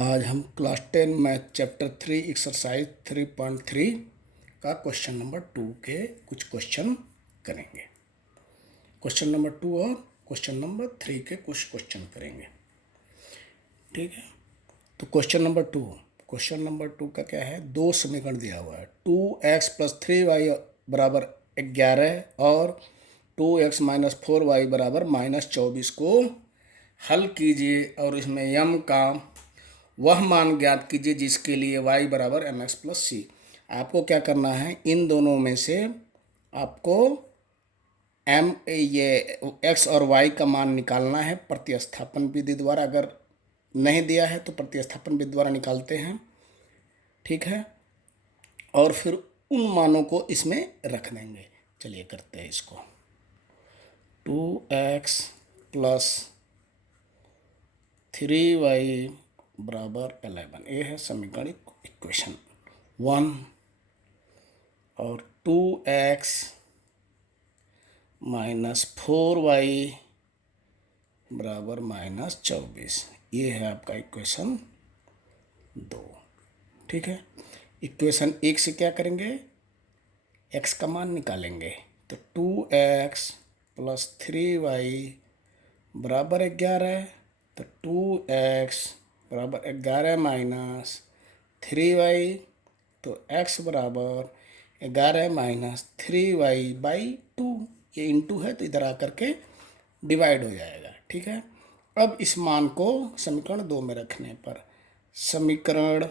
आज हम class 10 math chapter 3 exercise 3.3 का क्वेश्चन नंबर 2 के कुछ क्वेश्चन करेंगे। क्वेश्चन नंबर 2 और क्वेश्चन नंबर 3 के कुछ क्वेश्चन करेंगे। ठीक है, तो क्वेश्चन नंबर टू का क्या है? दो समीकरण दिया हुआ है, 2x + 3y बराबर 11 और 2x - 4y बराबर -24 को हल कीजिए और इसमें यम का वह मान ज्ञात कीजिए जिसके लिए y बराबर mx + c। आपको क्या करना है, इन दोनों में से आपको ये x और y का मान निकालना है प्रतिस्थापन विधि द्वारा। अगर नहीं दिया है तो प्रतिस्थापन विधि द्वारा निकालते हैं। ठीक है, और फिर उन मानों को इसमें रख देंगे। चलिए करते हैं इसको। 2x + 3y बराबर 11, ये है समीकरण इक्वेशन 1। और 2x - 4y बराबर -24, ये है आपका इक्वेशन 2। ठीक है, इक्वेशन 1 से क्या करेंगे, x का मान निकालेंगे। तो 2x + 3y बराबर 11, तो 2x बराबर 11 - 3y, तो x बराबर 11 - 3y/2। ये इंटू है तो इधर आकर के डिवाइड हो जाएगा। ठीक है, अब इस मान को समीकरण 2 में रखने पर समीकरण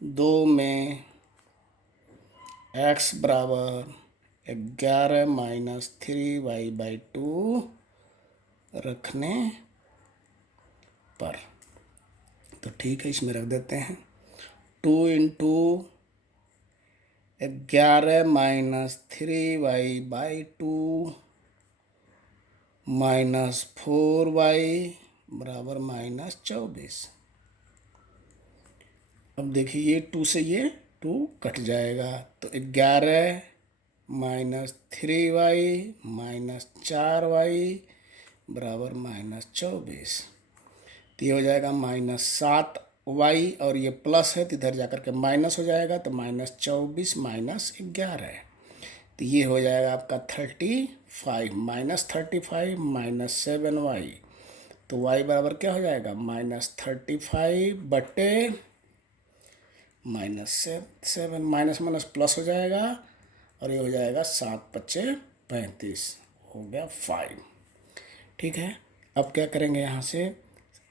2 में x बराबर 11 - 3y/2 रखने पर, तो ठीक है, इसमें रख देते हैं। 2 × 11 - 3y/2 -4y बराबर -24। अब देखिए, ये 2 से ये 2 कट जाएगा, तो 11 - 3y -4y बराबर -24। तो ये हो जाएगा -7y, और ये प्लस है तो इधर जाकर के माइनस हो जाएगा, तो -24 - 11, तो ये हो जाएगा आपका 35 -35 - 7y। तो y बराबर क्या हो जाएगा, -35 बटे -7, माइनस माइनस प्लस हो जाएगा, और ये हो जाएगा 7 × 5 = 35, हो गया 5। ठीक है, अब क्या करेंगे, यहाँ से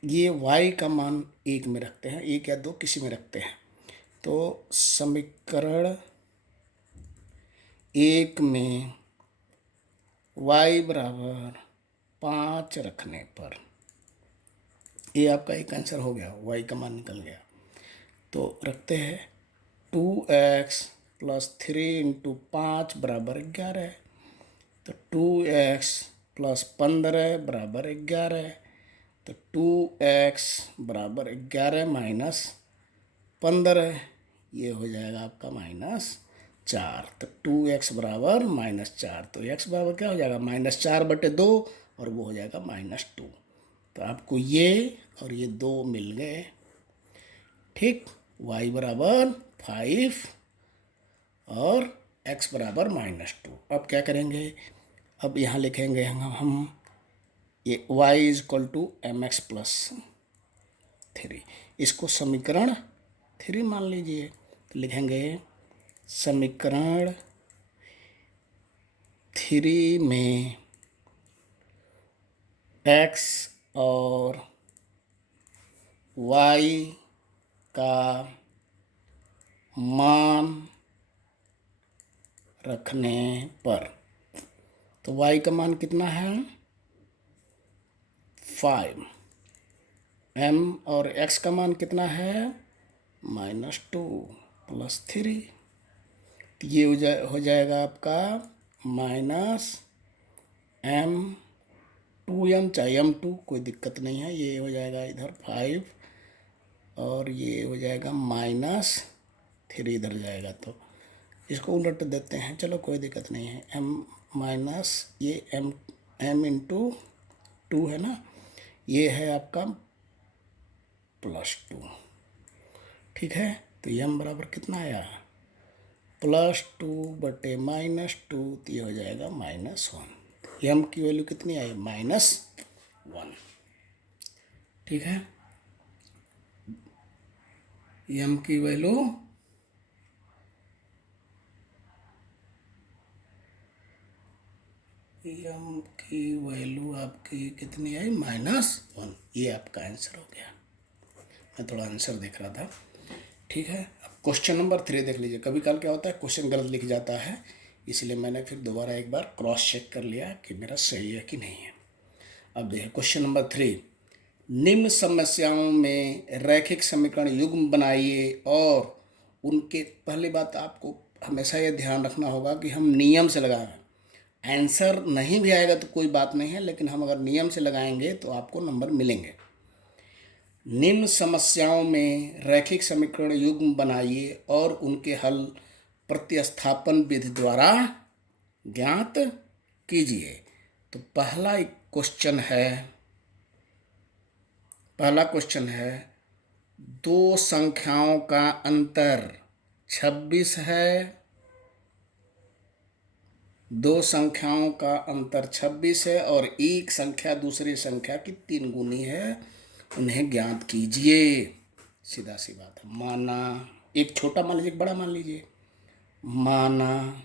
ये y का मान 1 में रखते हैं, 1 या 2 किसी में रखते हैं। तो समीकरण 1 में y बराबर 5 रखने पर, ये आपका एक आंसर हो गया, y का मान निकल गया। तो रखते हैं 2x + 3 × 5 बराबर 11, तो 2x + 15 बराबर 11, तो 2x बराबर 11 - 15, ये हो जाएगा आपका -4। तो 2x बराबर -4, तो x बराबर क्या हो जाएगा, -4/2, और वो हो जाएगा -2। तो आपको ये और ये 2 मिल गए। ठीक, y बराबर 5 और x बराबर -2। अब क्या करेंगे, अब यहाँ लिखेंगे हम ये y = mx + 3, इसको समीकरण 3 मान लीजिए। तो लिखेंगे समीकरण 3 में x और y का मान रखने पर, तो y का मान कितना है, 5, m और x का मान कितना है, -2 + 3, तो ये हो जाएगा आपका -m2m, चाहे m2, कोई दिक्कत नहीं है। ये हो जाएगा इधर 5, और ये हो जाएगा -3 इधर जाएगा, तो इसको उलट देते हैं। चलो कोई दिक्कत नहीं है, ये m × 2 है ना, ये है आपका +2। ठीक है, तो m बराबर कितना आया, +2/-2, तो ये हो जाएगा -1। m की वैल्यू कितनी आई, -1। ठीक है, m की वैल्यू आपकी कितनी आई, -1। ये आपका आंसर हो गया। मैं थोड़ा आंसर देख रहा था। ठीक है, अब क्वेश्चन नंबर 3 देख लीजिए। कभी कल क्या होता है, क्वेश्चन गलत लिख जाता है, इसलिए मैंने फिर दोबारा एक बार क्रॉस चेक कर लिया कि मेरा सही है कि नहीं है। अब देखिए क्वेश्चन नंबर 3, निम्न समस्याओं में रैखिक समीकरण युग्म बनाइए और उनके, पहली बात आपको हमेशा ये ध्यान रखना होगा कि हम नियम से लगाएं। आंसर नहीं भी आएगा तो कोई बात नहीं है, लेकिन हम अगर नियम से लगाएंगे तो आपको नंबर मिलेंगे। निम्न समस्याओं में रैखिक समीकरण युग्म बनाइए और उनके हल प्रतिस्थापन विधि द्वारा ज्ञात कीजिए। तो पहला क्वेश्चन है, दो संख्याओं का अंतर 26 है। दो संख्याओं का अंतर 26 है और एक संख्या दूसरी संख्या की 3 गुनी है, उन्हें ज्ञात कीजिए। सीधा सी बात है। माना, एक छोटा मान लीजिए, एक बड़ा मान लीजिए। माना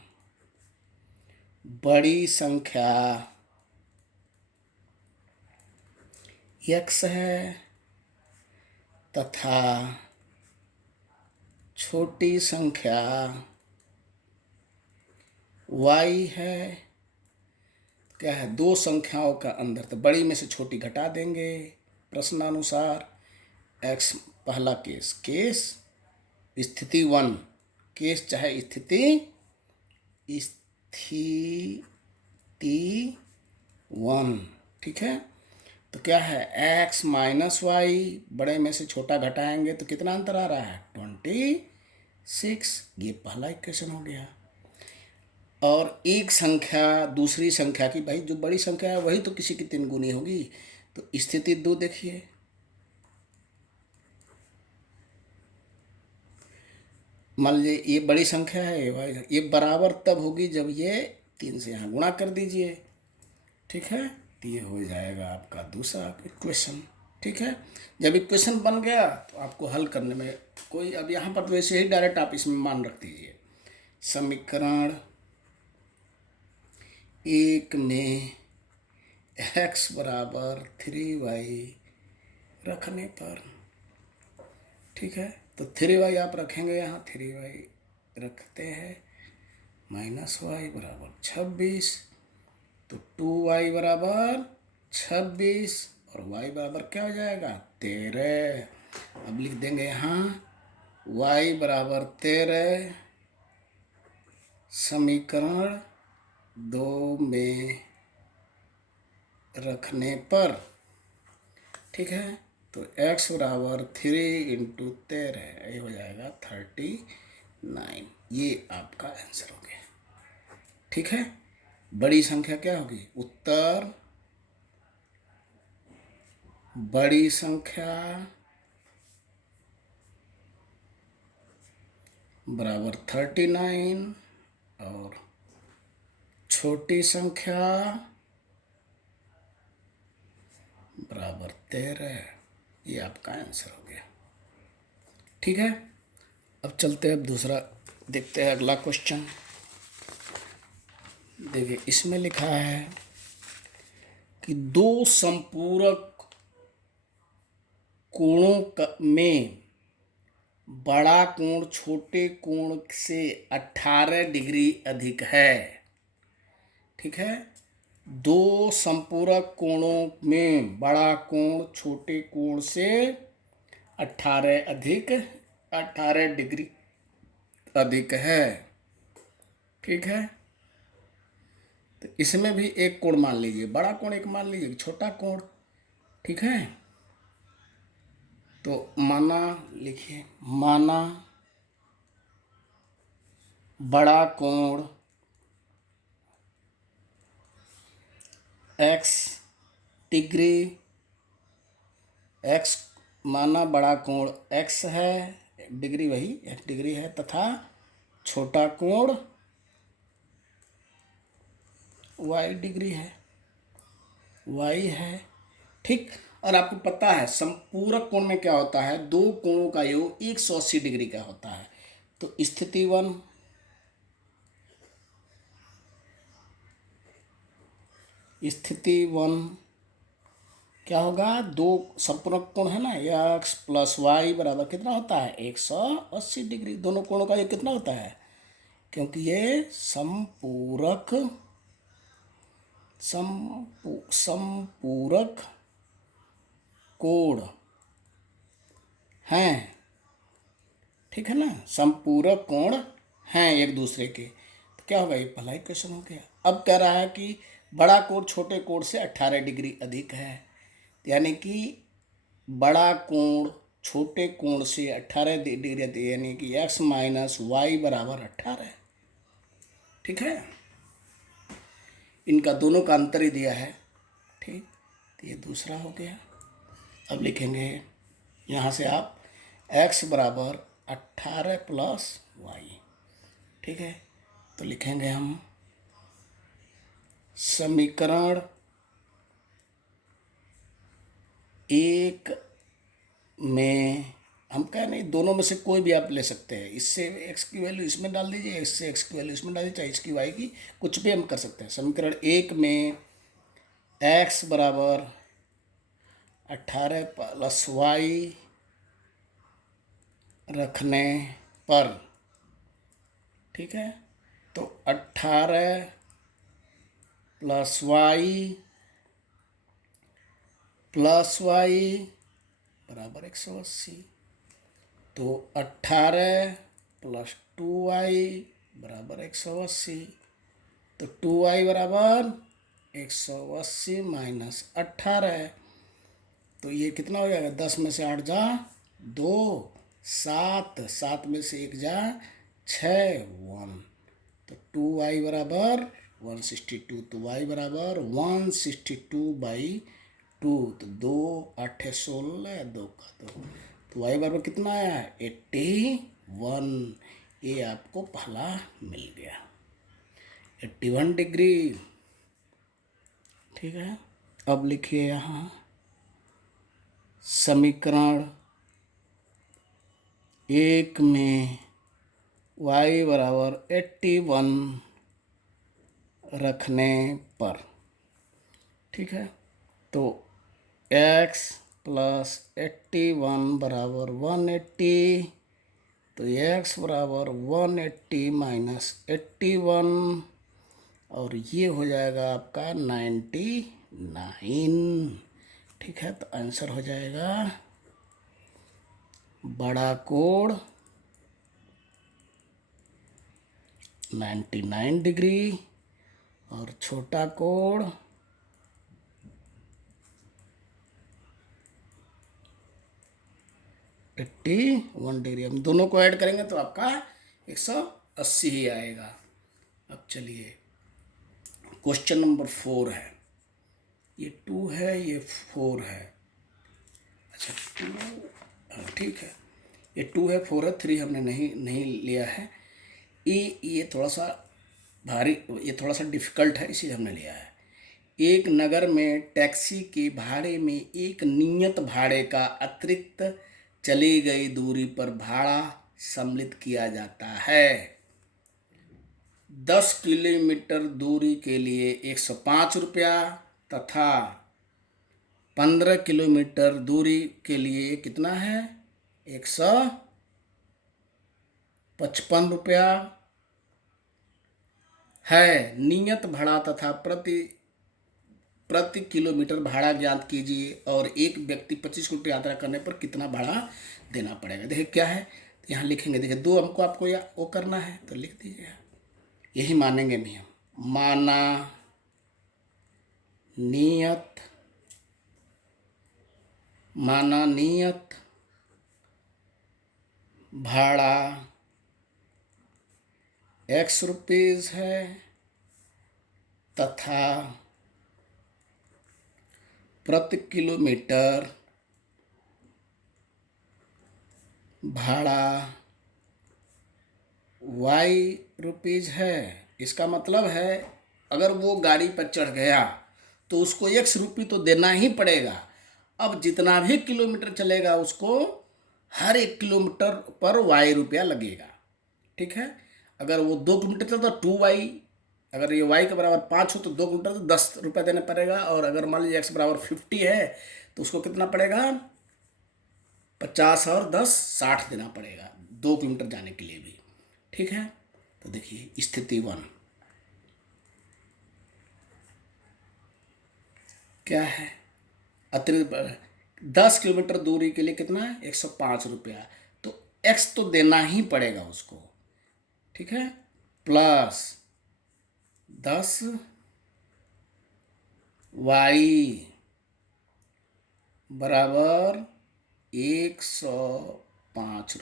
बड़ी संख्या x है तथा छोटी संख्या y है। क्या है, दो संख्याओं का अंतर, तो बड़ी में से छोटी घटा देंगे प्रश्नानुसार। x पहला केस स्थिति 1, केस चाहे स्थिति 1। ठीक है, तो क्या है, x माइनस वाई, बड़े में से छोटा घटाएंगे तो कितना अंतर आ रहा है, 26। ये पहला इक्वेशन हो गया। और एक संख्या दूसरी संख्या की, भाई जो बड़ी संख्या है वही तो किसी की 3 गुनी होगी। तो स्थिति 2 देखिए, मान लीजिए ये बड़ी संख्या है, ये बराबर तब होगी जब ये 3 से यहाँ गुणा कर दीजिए। ठीक है, तो ये हो जाएगा आपका दूसरा इक्वेशन। ठीक है, जब इक्वेशन बन गया तो आपको हल करने में कोई, अब यहाँ पर तो वैसे ही डायरेक्ट आप इसमें मान रख दीजिए। समीकरण 1 में x बराबर 3y रखने पर, ठीक है, तो 3y आप रखेंगे यहाँ, 3y रखते हैं, -y बराबर 26, तो 2y बराबर 26 और y बराबर क्या हो जाएगा, 13। अब लिख देंगे यहाँ y बराबर 13 समीकरण 2 में रखने पर। ठीक है, तो x बराबर 3 × 13, ये हो जाएगा 39। ये आपका आंसर हो गया। ठीक है, बड़ी संख्या क्या होगी, उत्तर बड़ी संख्या बराबर 39 और छोटी संख्या बराबर 13। ये आपका आंसर हो गया। ठीक है, अब चलते हैं, अब दूसरा देखते हैं, अगला क्वेश्चन। देखिए इसमें लिखा है कि दो संपूरक कोणों में बड़ा कोण छोटे कोण से 18 डिग्री अधिक है। ठीक है, दो संपूरक कोणों में बड़ा कोण छोटे कोण से 18 डिग्री अधिक है। ठीक है, तो इसमें भी एक कोण मान लीजिए, बड़ा कोण एक मान लीजिए, छोटा कोण। ठीक है, तो माना, लिखिए, माना बड़ा कोण x डिग्री, x माना बड़ा कोण x है, डिग्री वही x डिग्री है, तथा छोटा कोण y डिग्री है, y है। ठीक। और आपको पता है संपूरक कोण में क्या होता है, दो कोणों का योग 180 डिग्री का होता है। तो स्थिति वन क्या होगा, दो संपूरक कोण है ना, x प्लस वाई बराबर कितना होता है 180 डिग्री। दोनों कोणों का योग कितना होता है, क्योंकि ये संपूरक कोण हैं, ठीक है ना, संपूरक कोण हैं एक दूसरे के। तो क्या होगा, ये पहला ही क्वेश्चन हो गया। अब कह रहा है कि बड़ा कोण छोटे कोण से 18 डिग्री अधिक है, यानी कि बड़ा कोण छोटे कोण से 18 डिग्री, यानी कि x माइनस वाई बराबर 18। ठीक है, इनका दोनों का अंतर ही दिया है। ठीक, तो ये दूसरा हो गया। अब लिखेंगे यहाँ से आप x बराबर 18 प्लस वाई। ठीक है, तो लिखेंगे हम समीकरण 1 में, हम कह नहीं, दोनों में से कोई भी आप ले सकते हैं। इससे x की वैल्यू इसमें डाल दीजिए, इससे x की वैल्यू इसमें डाल दीजिए, चाहे इसकी y की, कुछ भी हम कर सकते हैं। समीकरण 1 में x बराबर 18 प्लस वाई रखने पर, ठीक है, तो 18 प्लस वाई बराबर 180। तो 18 प्लस 2y बराबर 180। तो 2y बराबर 180 माइनस 18, तो ये कितना हो जाएगा, 10 में से 8 जा 2, 7 में से 1 जा 6, 1। तो 2y बराबर 162। तो y बराबर 162/2। तो 2 8 16, 2 का 2। तो y बराबर कितना आया, 81। ये आपको पहला मिल गया, 81 डिग्री। ठीक है, अब लिखिए यहाँ समीकरण 1 में y बराबर 81 रखने पर, ठीक है, तो x प्लस 81 बराबर 180। तो x बराबर 180 माइनस 81, और ये हो जाएगा आपका 99। ठीक है, तो आंसर हो जाएगा बड़ा कोण 99 डिग्री और छोटा कोण 81 डिग्री। हम दोनों को ऐड करेंगे तो आपका 180 ही आएगा। अब चलिए क्वेश्चन नंबर 4 है, ये 2 है, ये 4 है। अच्छा 2, ठीक है, ये 2 है, 4 है, 3 हमने नहीं लिया है। ये थोड़ा सा भारी, ये थोड़ा सा डिफिकल्ट है, इसीलिए हमने लिया है। एक नगर में टैक्सी के भाड़े में एक नियत भाड़े का अतिरिक्त चली गई दूरी पर भाड़ा सम्मिलित किया जाता है। 10 किलोमीटर दूरी के लिए 105 रुपया तथा 15 किलोमीटर दूरी के लिए कितना है, 155 रुपया है। नियत भाड़ा तथा प्रति किलोमीटर भाड़ा ज्ञात कीजिए और एक व्यक्ति 25 किलोमीटर यात्रा करने पर कितना भाड़ा देना पड़ेगा। देखिए क्या है, तो यहाँ लिखेंगे, देखिए 2 हमको आपको या वो करना है, तो लिख दीजिए, यही मानेंगे नियम। माना नियत भाड़ा x रुपीज़ है तथा प्रति किलोमीटर भाड़ा ₹y है। इसका मतलब है अगर वो गाड़ी पर चढ़ गया तो उसको ₹X तो देना ही पड़ेगा। अब जितना भी किलोमीटर चलेगा उसको हर 1 किलोमीटर पर ₹y लगेगा। ठीक है। अगर वो 2 किलोमीटर चलता तो 2y, अगर ये y के बराबर 5 हो तो 2 किलोमीटर तो ₹10 देना पड़ेगा। और अगर मान लीजिए x बराबर 50 है तो उसको कितना पड़ेगा, 50 और 10 60 देना पड़ेगा 2 किलोमीटर जाने के लिए भी। ठीक है। तो देखिए स्थिति 1 क्या है, अतिरिक्त 10 किलोमीटर दूरी के लिए कितना है, ₹105। तो x तो देना ही पड़ेगा उसको। ठीक है। प्लस 10y बराबर ₹105।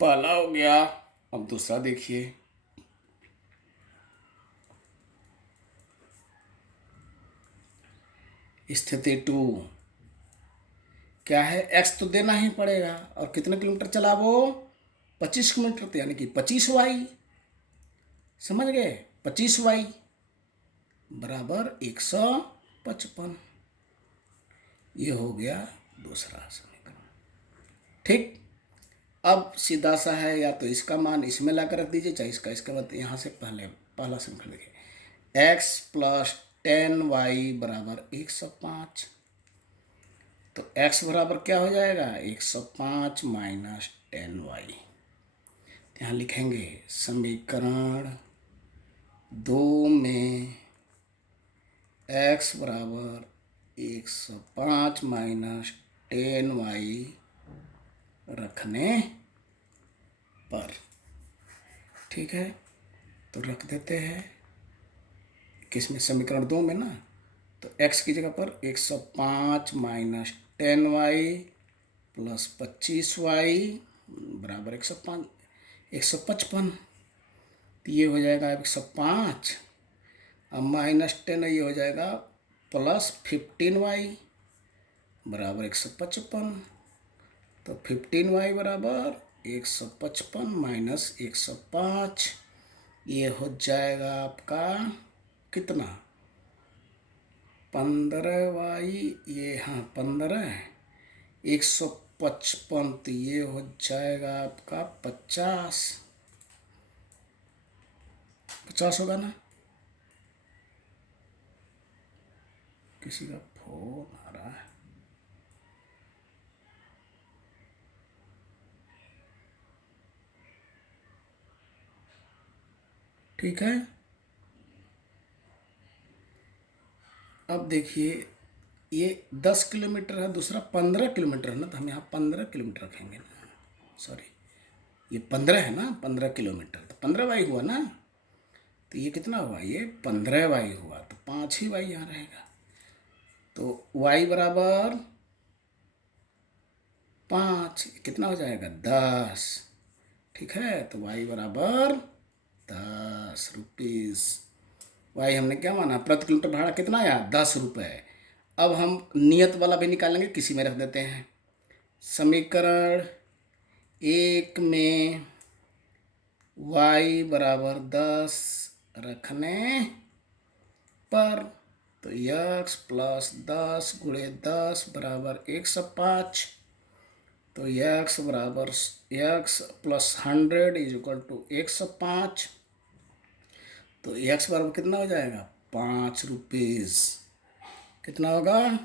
पहला हो गया। अब दूसरा देखिए, स्थिति 2 क्या है, x तो देना ही पड़ेगा और कितने किलोमीटर चला वो, 25 किलोमीटर, तो यानी कि 25y। समझ गए, 25y बराबर 155। ये हो गया दूसरा समीकरण। ठीक। अब सीधा सा है, या तो इसका मान इसमें लाकर रख दीजिए, चाहे इसका बाद यहाँ से पहले पहला समीकरण देखिए, x प्लस 10y बराबर 105। तो x बराबर क्या हो जाएगा, 105 माइनस 10y। यहाँ लिखेंगे समीकरण 2 में x बराबर 105 माइनस 10y रखने पर। ठीक है। तो रख देते हैं किसमें, समीकरण 2 में ना। तो x की जगह पर 105 माइनस 10y प्लस 25y बराबर 155। तो ये हो जाएगा 105, अब माइनस 10 ये हो जाएगा प्लस 15y बराबर 155। तो 15y बराबर 155 माइनस 105, ये हो जाएगा आपका कितना, 15y, ये हाँ 15, 155, तो ये हो जाएगा आपका 50 होगा ना। किसी का फोन आ रहा है। ठीक है। अब देखिए ये 10 किलोमीटर है, दूसरा 15 किलोमीटर है ना, तो हम यहाँ 15 किलोमीटर रखेंगे ना। सॉरी, ये 15 है ना, 15 किलोमीटर, तो 15y हुआ ना। तो ये कितना हुआ, ये 15y हुआ, तो 5 ही y यहाँ रहेगा। तो y बराबर 5, कितना हो जाएगा, 10। ठीक है। तो y बराबर ₹10। वाई हमने क्या माना, प्रति किलोमीटर भाड़ा कितना आया, ₹10। अब हम नियत वाला भी निकालेंगे, किसी में रख देते हैं। समीकरण 1 में y बराबर 10 रखने पर, तो x प्लस 10 गुणे 10 बराबर 105। तो x बराबर x plus 100 is equal to 105। तो x बराबर कितना हो जाएगा, ₹5। कितना होगा,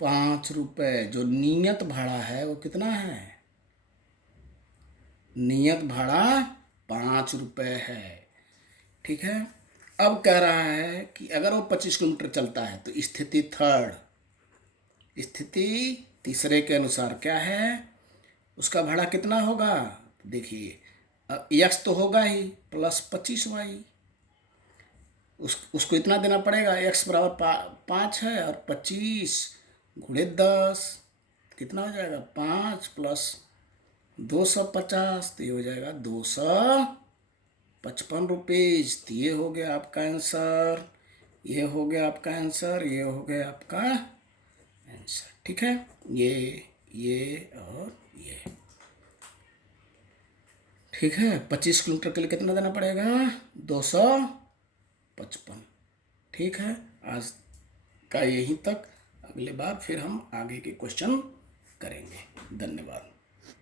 ₹5। जो नियत भाड़ा है वो कितना है, नियत भाड़ा ₹5 है। ठीक है। अब कह रहा है कि अगर वो 25 किलोमीटर चलता है तो स्थिति तीसरे के अनुसार क्या है, उसका भाड़ा कितना होगा। देखिए x तो होगा ही प्लस 25y, उसको इतना देना पड़ेगा, x बराबर 5 है और 25 गुणे 10 कितना हो जाएगा, 5 प्लस 250, तो ये हो जाएगा ₹255। तो ये हो गया आपका आंसर, ये हो गया आपका आंसर, ये हो गया आपका आंसर। ठीक है। ये ये और ये। ठीक है, 25 किलोमीटर के लिए कितना देना पड़ेगा? 255। ठीक है, आज का यहीं तक। अगले बार फिर हम आगे के क्वेश्चन करेंगे। धन्यवाद।